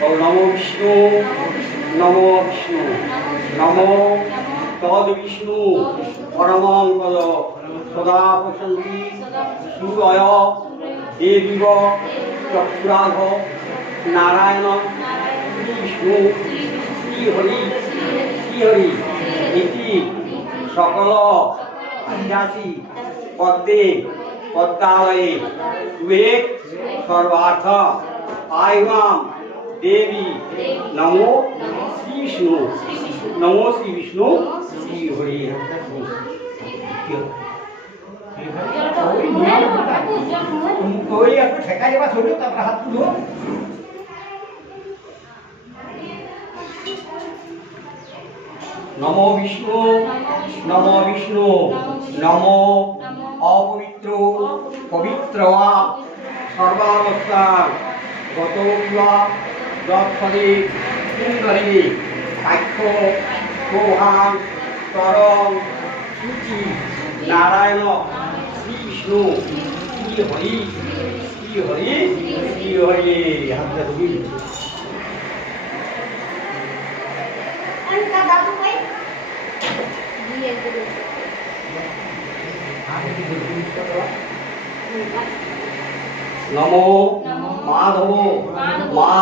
নমো বিষ্ণু নমো বিষ্ণু নমো তদ বিষ্ণু পরমং পদ সদা প্রশান্তি সূরয় দেবীব চক্ষুরাধ নারায়ণ বিষ্ণু শ্রীহরি শ্রীহরি ইতি সকল অধ্যাসী পদ্মে পদ্মালয়ে তুয়ে সর্বার্থ আয়ুমাম দেবী নমো শ্রী বিষ্ণু নমো শ্রী বিষ্ণু শ্রী হরি। ওই একটু ঠেকা যাবা শরীর তারপর হাত তুলো। নমো বিষ্ণু নমো বিষ্ণু নমো অপবিত্র পবিত্র বা সর্বাবস্থা গত দক্ষদে সুন্দরী সাক্ষ্য প্রভাং তরং সূচি নারায়ণ শ্রী বিষ্ণু শ্রী হরি শ্রী হরি শ্রী হরি। হাতটা ধরি নমো মাধব মা